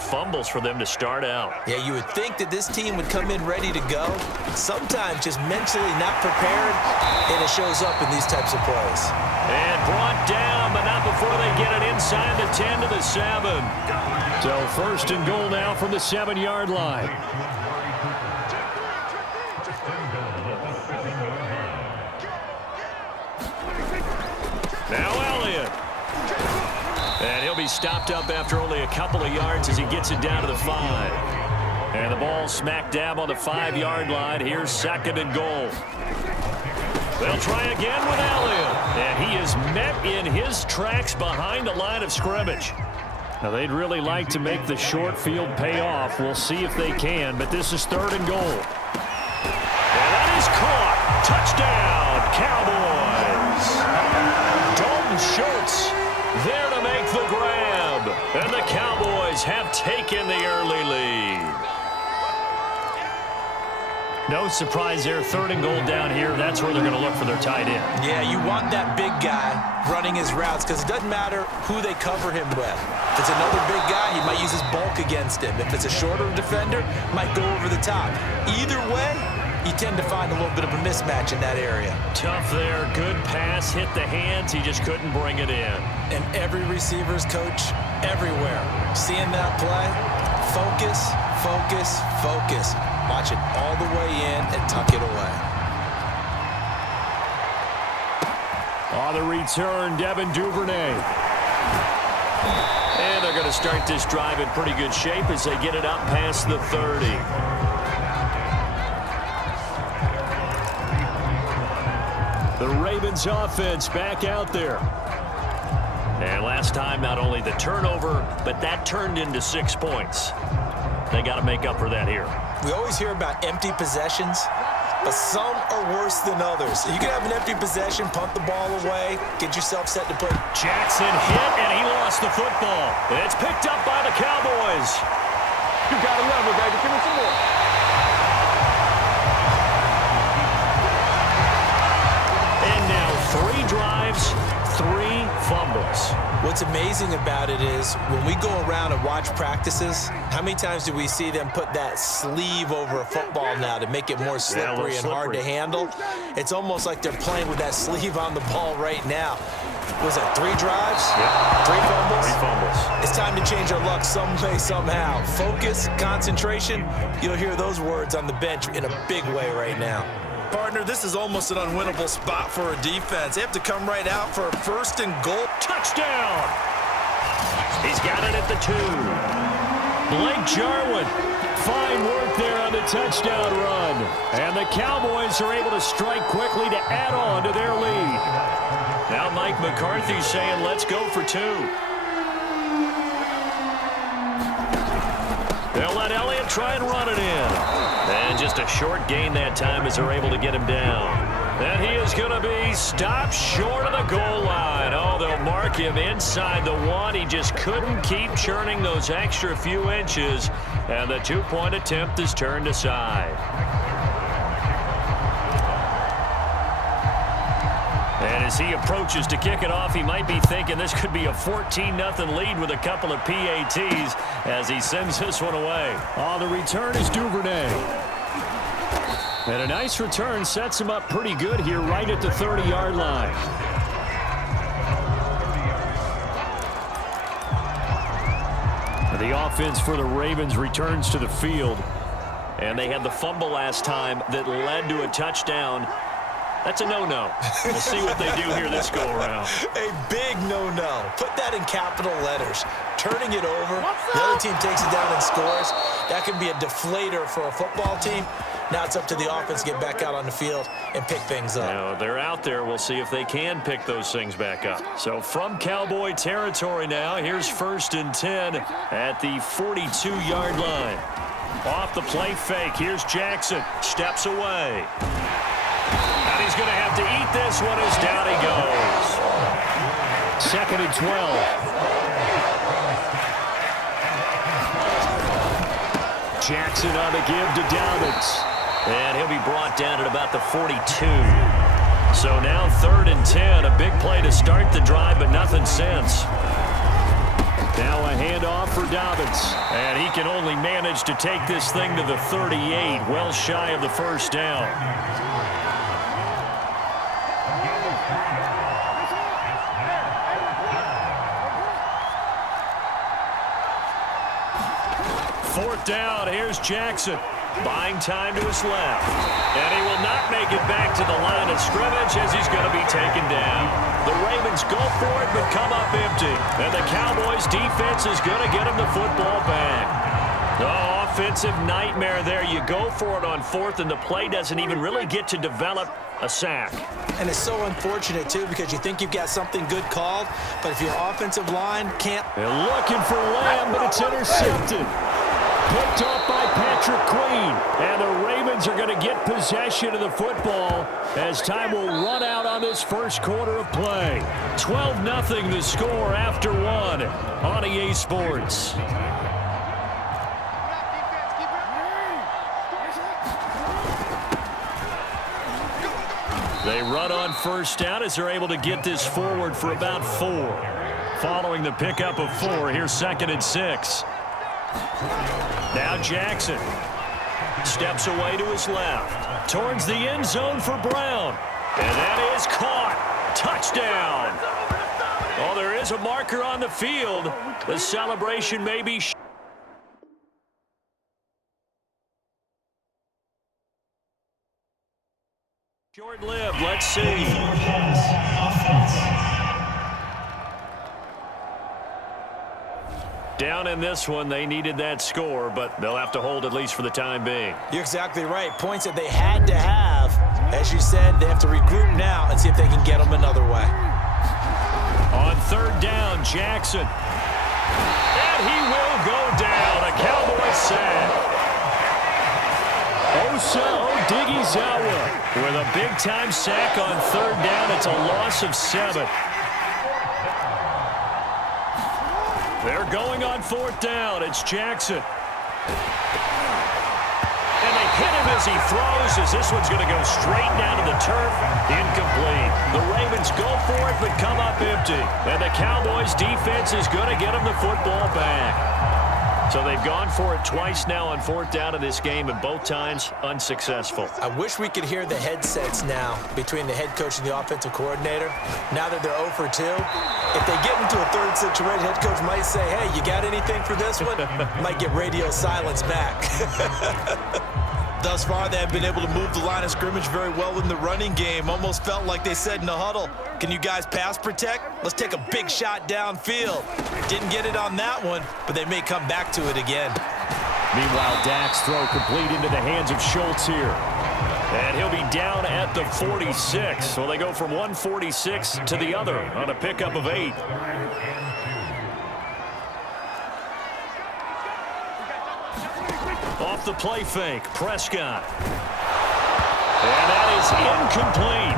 fumbles for them to start out. Yeah, you would think that this team would come in ready to go. Sometimes just mentally not prepared, and it shows up in these types of plays. And brought down, but not before they get it inside the 10 to the 7. So first and goal now from the 7-yard line. Now Elliott. And he'll be stopped up after only a couple of yards as he gets it down to the 5. And the ball smack dab on the 5-yard line. Here's second and goal. They'll try again with Elliott. And he is met in his tracks behind the line of scrimmage. Now, they'd really like to make the short field pay off. We'll see if they can, but this is third and goal. And that is caught. Touchdown, Cowboys. Dalton Schultz there to make the grab. And the Cowboys have taken the early lead. No surprise there. Third and goal down here. That's where they're going to look for their tight end. Yeah, you want that big guy running his routes because it doesn't matter who they cover him with. If it's another big guy, he might use his bulk against him. If it's a shorter defender, might go over the top. Either way, you tend to find a little bit of a mismatch in that area. Tough there. Good pass. Hit the hands. He just couldn't bring it in. And every receiver's coach everywhere. Seeing that play, focus, focus, focus. Watch it all the way in and tuck it away. On the return, Devin Duvernay. And they're going to start this drive in pretty good shape as they get it out past the 30. The Ravens offense back out there. And last time, not only the turnover, but that turned into 6 points. They got to make up for that here. We always hear about empty possessions, but some are worse than others. You can have an empty possession, punt the ball away, get yourself set to play. Jackson hit, and he lost the football. It's picked up by the Cowboys. You got 11, baby. Give me some more. And now 3 drives, 3 fumbles. What's amazing about it is when we go around and watch practices, how many times do we see them put that sleeve over a football now to make it more slippery and hard to handle? It's almost like they're playing with that sleeve on the ball right now. Was that 3 drives? Yep. 3 fumbles? 3 fumbles. It's time to change our luck some way, somehow. Focus, concentration, you'll hear those words on the bench in a big way right now. Partner, this is almost an unwinnable spot for a defense. They have to come right out for a first and goal. Touchdown! He's got it at the 2. Blake Jarwin, fine work there on the touchdown run. And the Cowboys are able to strike quickly to add on to their lead. Now Mike McCarthy saying, let's go for 2. They'll let Elliott try and run it in. And just a short gain that time as they're able to get him down. And he is going to be stopped short of the goal line. Oh, they'll mark him inside the 1. He just couldn't keep churning those extra few inches. And the 2-point attempt is turned aside. And as he approaches to kick it off, he might be thinking this could be a 14-0 lead with a couple of PATs as he sends this one away. On the return is Duvernay. And a nice return sets him up pretty good here right at the 30-yard line. The offense for the Ravens returns to the field. And they had the fumble last time that led to a touchdown. That's a no-no. We'll see what they do here this go-around. A big no-no. Put that in capital letters. Turning it over, the other team takes it down and scores. That can be a deflator for a football team. Now it's up to the offense to get back out on the field and pick things up. Now, they're out there. We'll see if they can pick those things back up. So from Cowboy territory now, here's 1st and 10 at the 42-yard line. Off the play fake. Here's Jackson. Steps away. And he's going to have to eat this one as down he goes. 2nd and 12. Jackson on the give to Dobbins. And he'll be brought down at about the 42. So now 3rd and 10. A big play to start the drive, but nothing since. Now a handoff for Dobbins. And he can only manage to take this thing to the 38, well shy of the first down. Fourth down, here's Jackson. Buying time to his left. And he will not make it back to the line of scrimmage as he's going to be taken down. The Ravens go for it but come up empty. And the Cowboys defense is going to get him the football back. Oh, offensive nightmare there. You go for it on fourth and the play doesn't even really get to develop a sack. And it's so unfortunate, too, because you think you've got something good called, but if your offensive line can't... They're looking for Lamb, but it's intercepted. Picked off by Patrick Queen. And the Ravens are going to get possession of the football as time will run out on this first quarter of play. 12-0 the score after one on EA Sports. They run on first down as they're able to get this forward for about 4. Following the pickup of 4, here's 2nd and 6. Now Jackson steps away to his left. Towards the end zone for Brown. And that is caught. Touchdown. Oh, there is a marker on the field. The celebration may be short-lived. Let's see. Down in this one, they needed that score, but they'll have to hold at least for the time being. You're exactly right. Points that they had to have. As you said, they have to regroup now and see if they can get them another way. On third down, Jackson. And he will go down. A Cowboy sack. Osa Odighizuwa with a big-time sack on third down. It's a loss of 7. They're going on fourth down. It's Jackson. And they hit him as he throws, as this one's going to go straight down to the turf. Incomplete. The Ravens go for it but come up empty. And the Cowboys defense is going to get them the football back. So they've gone for it twice now on fourth down in this game, and both times unsuccessful. I wish we could hear the headsets now between the head coach and the offensive coordinator. Now that they're 0 for 2, if they get into a third situation, head coach might say, hey, you got anything for this one? Might get radio silence back. Thus far, they have been able to move the line of scrimmage very well in the running game. Almost felt like they said in the huddle, can you guys pass protect? Let's take a big shot downfield. Didn't get it on that one, but they may come back to it again. Meanwhile, Dak's throw complete into the hands of Schultz here. And he'll be down at the 46. So they go from 146 to the other on a pickup of 8. Off the play fake, Prescott. And that is incomplete.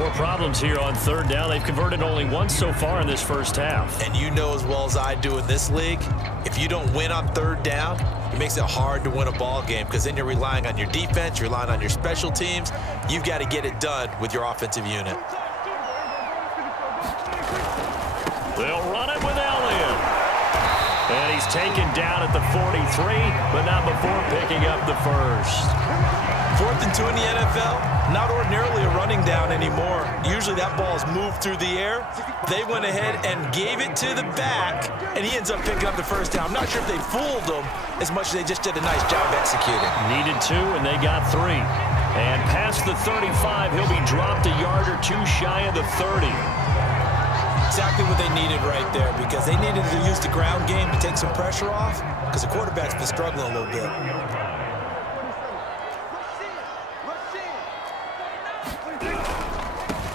More problems here on third down. They've converted only once so far in this first half. And you know as well as I do in this league, if you don't win on third down, it makes it hard to win a ball game because then you're relying on your defense, you're relying on your special teams. You've got to get it done with your offensive unit. They'll run it with Elliott. And he's taken down at the 43, but not before picking up the first. 4th and 2 in the NFL, not ordinarily a running down anymore. Usually that ball is moved through the air. They went ahead and gave it to the back, and he ends up picking up the first down. I'm not sure if they fooled him as much as they just did a nice job executing. Needed 2, and they got 3. And past the 35, he'll be dropped a yard or 2 shy of the 30. Exactly what they needed right there, because they needed to use the ground game to take some pressure off, because the quarterback's been struggling a little bit.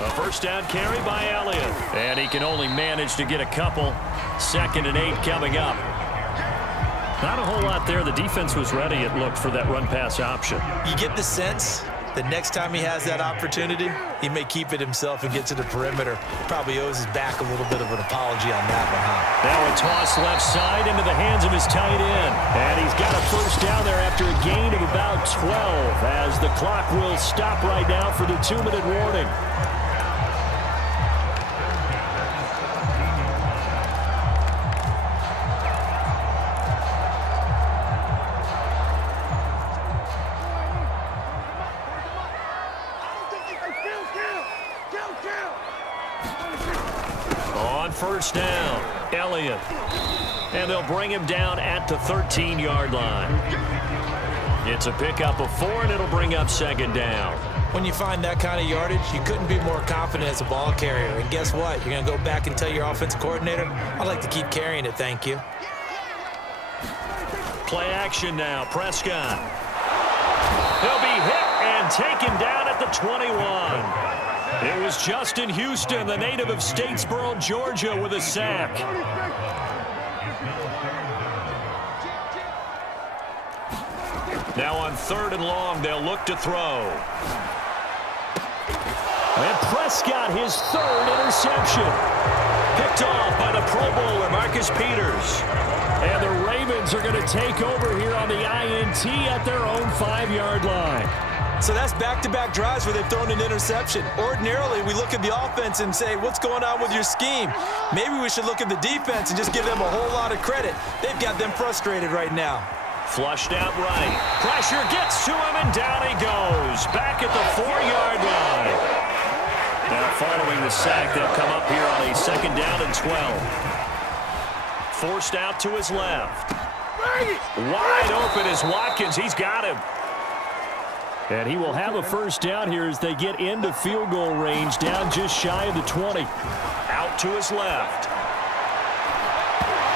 A first down carry by Elliott. And he can only manage to get a couple. 2nd and 8 coming up. Not a whole lot there. The defense was ready, it looked, for that run-pass option. You get the sense that next time he has that opportunity, he may keep it himself and get to the perimeter. Probably owes his back a little bit of an apology on that one, huh? Now a toss left side into the hands of his tight end. And he's got a first down there after a gain of about 12 as the clock will stop right now for the 2-minute warning. On first down, Elliott. And they'll bring him down at the 13-yard line. It's a pickup of 4, and it'll bring up second down. When you find that kind of yardage, you couldn't be more confident as a ball carrier. And guess what? You're going to go back and tell your offensive coordinator, I'd like to keep carrying it, thank you. Play action now, Prescott. He'll be hit and taken down at the 21. It was Justin Houston, the native of Statesboro, Georgia, with a sack. Now on 3rd and long, they'll look to throw. And Prescott, his 3rd interception. Picked off by the Pro Bowler, Marcus Peters. And the Ravens are going to take over here on the INT at their own 5-yard line. So that's back-to-back drives where they've thrown an interception. Ordinarily, we look at the offense and say, what's going on with your scheme? Maybe we should look at the defense and just give them a whole lot of credit. They've got them frustrated right now. Flushed out right. Pressure gets to him, and down he goes. Back at the 4-yard line. Now following the sack, they'll come up here on a 2nd down and 12. Forced out to his left. Wide open is Watkins. He's got him. And he will have a first down here as they get into field goal range, down just shy of the 20. Out to his left.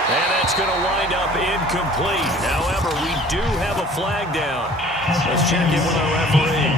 And that's going to wind up incomplete. However, we do have a flag down. Let's check in with our referee.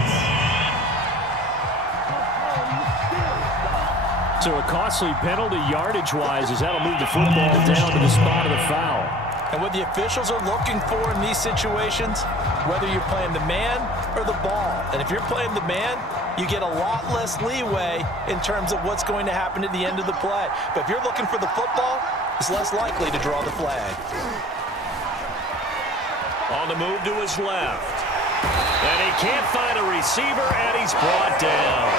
So a costly penalty yardage-wise as that'll move the football down to the spot of the foul. And what the officials are looking for in these situations, whether you're playing the man or the ball. And if you're playing the man, you get a lot less leeway in terms of what's going to happen at the end of the play. But if you're looking for the football, it's less likely to draw the flag. On the move to his left. And he can't find a receiver, and he's brought down.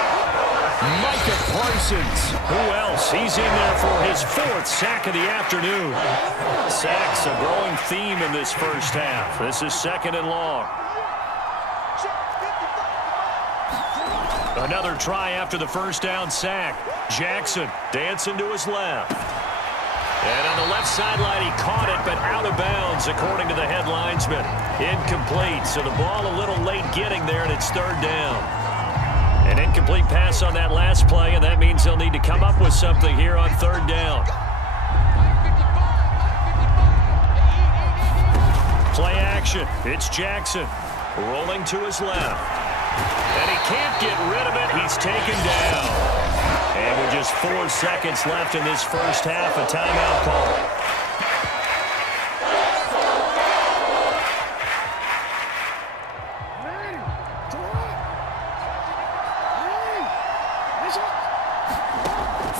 Micah Parsons. Who else? He's in there for his 4th sack of the afternoon. Sacks a growing theme in this first half. This is 2nd and long. Another try after the first down sack. Jackson dancing to his left. And on the left sideline, he caught it, but out of bounds, according to the head linesman. Incomplete, so the ball a little late getting there, and it's 3rd down. An incomplete pass on that last play, and that means they'll need to come up with something here on 3rd down. Play action. It's Jackson rolling to his left. And he can't get rid of it. He's taken down. And with just 4 seconds left in this first half, a timeout call.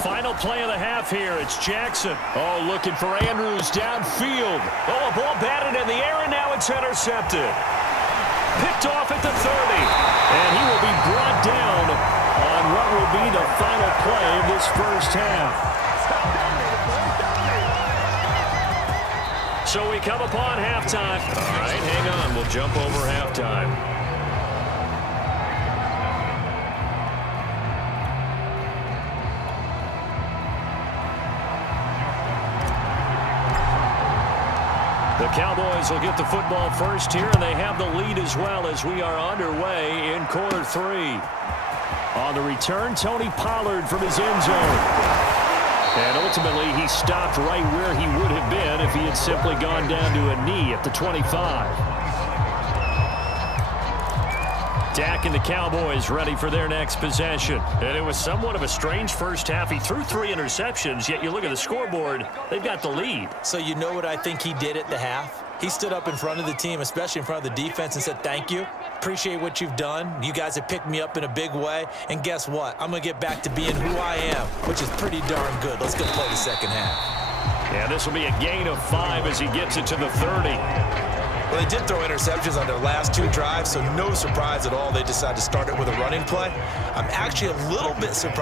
Final play of the half here. It's Jackson. Oh, looking for Andrews downfield. Oh, a ball batted in the air, and now it's intercepted. Picked off at the 30. And he will be brought down on what will be the final play of this first half. So we come upon halftime. All right, hang on. We'll jump over halftime. The Cowboys will get the football first here, and they have the lead as well as we are underway in quarter 3. On the return, Tony Pollard from his end zone. And ultimately, he stopped right where he would have been if he had simply gone down to a knee at the 25. Dak and the Cowboys ready for their next possession. And it was somewhat of a strange first half. He threw 3 interceptions, yet you look at the scoreboard, they've got the lead. So you know what I think he did at the half? He stood up in front of the team, especially in front of the defense, and said, thank you. Appreciate what you've done. You guys have picked me up in a big way. And guess what? I'm going to get back to being who I am, which is pretty darn good. Let's go play the second half. Yeah, this will be a gain of 5 as he gets it to the 30. Well, they did throw interceptions on their last 2 drives, so no surprise at all they decided to start it with a running play. I'm actually a little bit surprised.